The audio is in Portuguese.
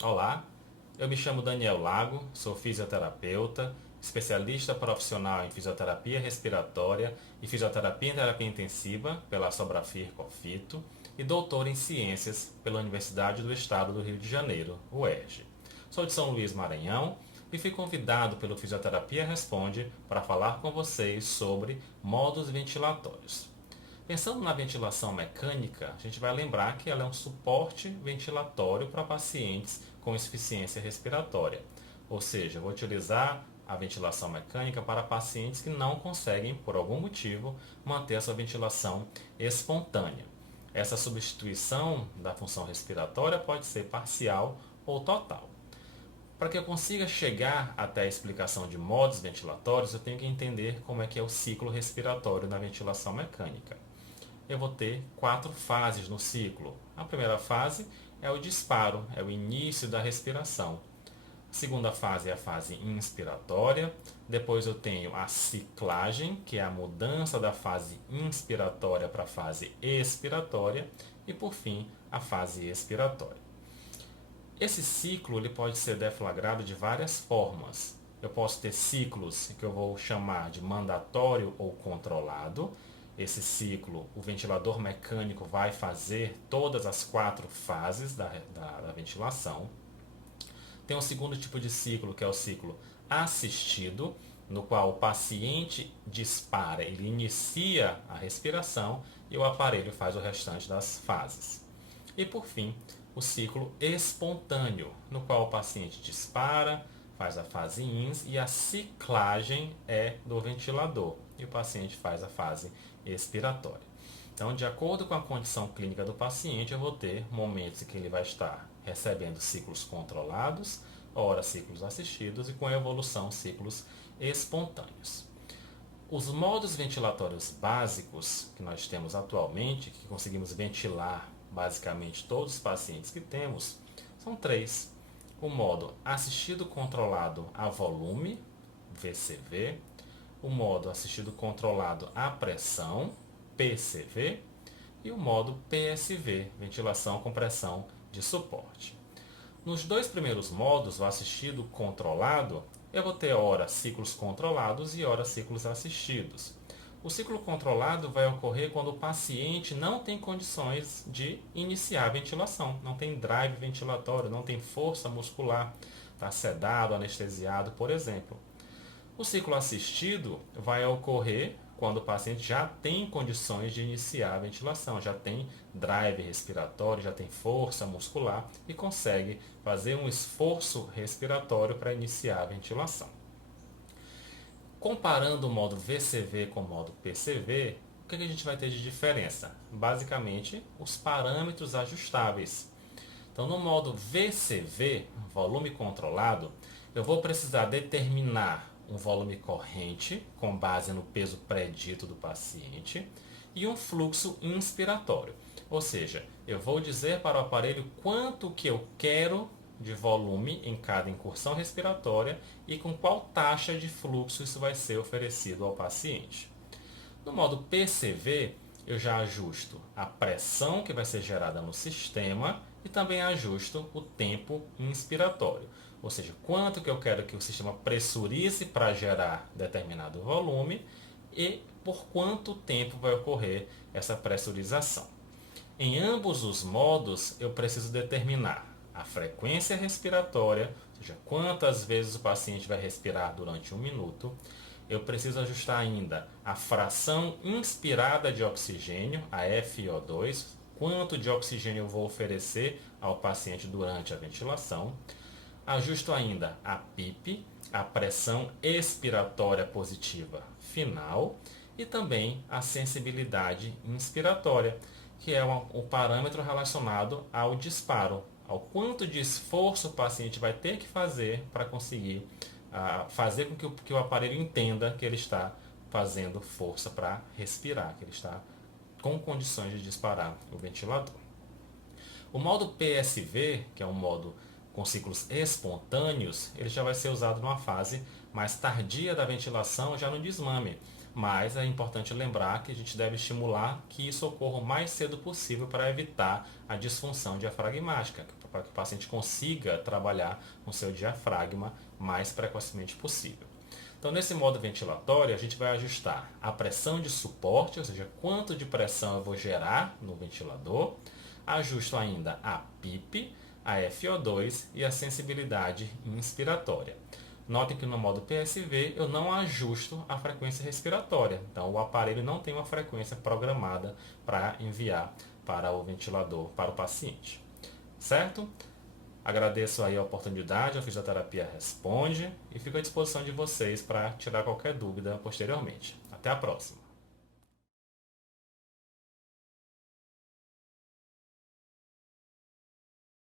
Olá, eu me chamo Daniel Lago, sou fisioterapeuta, especialista profissional em fisioterapia respiratória e fisioterapia em terapia intensiva pela Sobrafir Confito e doutor em ciências pela Universidade do Estado do Rio de Janeiro, UERJ. Sou de São Luís, Maranhão e fui convidado pelo Fisioterapia Responde para falar com vocês sobre modos ventilatórios. Pensando na ventilação mecânica, a gente vai lembrar que ela é um suporte ventilatório para pacientes com insuficiência respiratória. Ou seja, eu vou utilizar a ventilação mecânica para pacientes que não conseguem, por algum motivo, manter a sua ventilação espontânea. Essa substituição da função respiratória pode ser parcial ou total. Para que eu consiga chegar até a explicação de modos ventilatórios, eu tenho que entender como é que é o ciclo respiratório na ventilação mecânica. Eu vou ter 4 fases no ciclo. A primeira fase é o disparo, é o início da respiração. A segunda fase é a fase inspiratória. Depois eu tenho a ciclagem, que é a mudança da fase inspiratória para a fase expiratória. E por fim, a fase expiratória. Esse ciclo ele pode ser deflagrado de várias formas. Eu posso ter ciclos que eu vou chamar de mandatório ou controlado. Esse ciclo, o ventilador mecânico vai fazer todas as 4 fases da ventilação. Tem um segundo tipo de ciclo, que é o ciclo assistido, no qual o paciente dispara, ele inicia a respiração e o aparelho faz o restante das fases. E por fim, o ciclo espontâneo, no qual o paciente dispara, faz a fase INS e a ciclagem é do ventilador e o paciente faz a fase expiratória. Então, de acordo com a condição clínica do paciente, eu vou ter momentos em que ele vai estar recebendo ciclos controlados, ora ciclos assistidos e com a evolução ciclos espontâneos. Os modos ventilatórios básicos que nós temos atualmente, que conseguimos ventilar basicamente todos os pacientes que temos, são 3. O modo assistido controlado a volume, VCV, o modo assistido controlado a pressão, PCV, e o modo PSV, ventilação com pressão de suporte. Nos 2 primeiros modos, o assistido controlado, eu vou ter ora ciclos controlados e ora ciclos assistidos. O ciclo controlado vai ocorrer quando o paciente não tem condições de iniciar a ventilação, não tem drive ventilatório, não tem força muscular, está sedado, anestesiado, por exemplo. O ciclo assistido vai ocorrer quando o paciente já tem condições de iniciar a ventilação, já tem drive respiratório, já tem força muscular e consegue fazer um esforço respiratório para iniciar a ventilação. Comparando o modo VCV com o modo PCV, o que a gente vai ter de diferença? Basicamente, os parâmetros ajustáveis. Então, no modo VCV, volume controlado, eu vou precisar determinar um volume corrente, com base no peso predito do paciente, e um fluxo inspiratório. Ou seja, eu vou dizer para o aparelho quanto que eu quero de volume em cada incursão respiratória e com qual taxa de fluxo isso vai ser oferecido ao paciente. No modo PCV, eu já ajusto a pressão que vai ser gerada no sistema e também ajusto o tempo inspiratório. Ou seja, quanto que eu quero que o sistema pressurize para gerar determinado volume e por quanto tempo vai ocorrer essa pressurização. Em ambos os modos, eu preciso determinar a frequência respiratória, ou seja, quantas vezes o paciente vai respirar durante 1 minuto. Eu preciso ajustar ainda a fração inspirada de oxigênio, a FiO2, quanto de oxigênio eu vou oferecer ao paciente durante a ventilação. Ajusto ainda a PIP, a pressão expiratória positiva final, e também a sensibilidade inspiratória, que é o parâmetro relacionado ao disparo, ao quanto de esforço o paciente vai ter que fazer para conseguir fazer com que o aparelho entenda que ele está fazendo força para respirar, que ele está com condições de disparar o ventilador. O modo PSV, que é um modo com ciclos espontâneos, ele já vai ser usado numa fase mais tardia da ventilação, já no desmame. mas é importante lembrar que a gente deve estimular que isso ocorra o mais cedo possível para evitar a disfunção diafragmática, para que o paciente consiga trabalhar com seu diafragma mais precocemente possível. Então, nesse modo ventilatório, a gente vai ajustar a pressão de suporte, ou seja, quanto de pressão eu vou gerar no ventilador. Ajusto ainda a PIP, a FO2 e a sensibilidade inspiratória. Notem que no modo PSV eu não ajusto a frequência respiratória. Então, o aparelho não tem uma frequência programada para enviar para o ventilador, para o paciente. Certo? Agradeço aí a oportunidade, a Fisioterapia Responde e fico à disposição de vocês para tirar qualquer dúvida posteriormente. Até a próxima!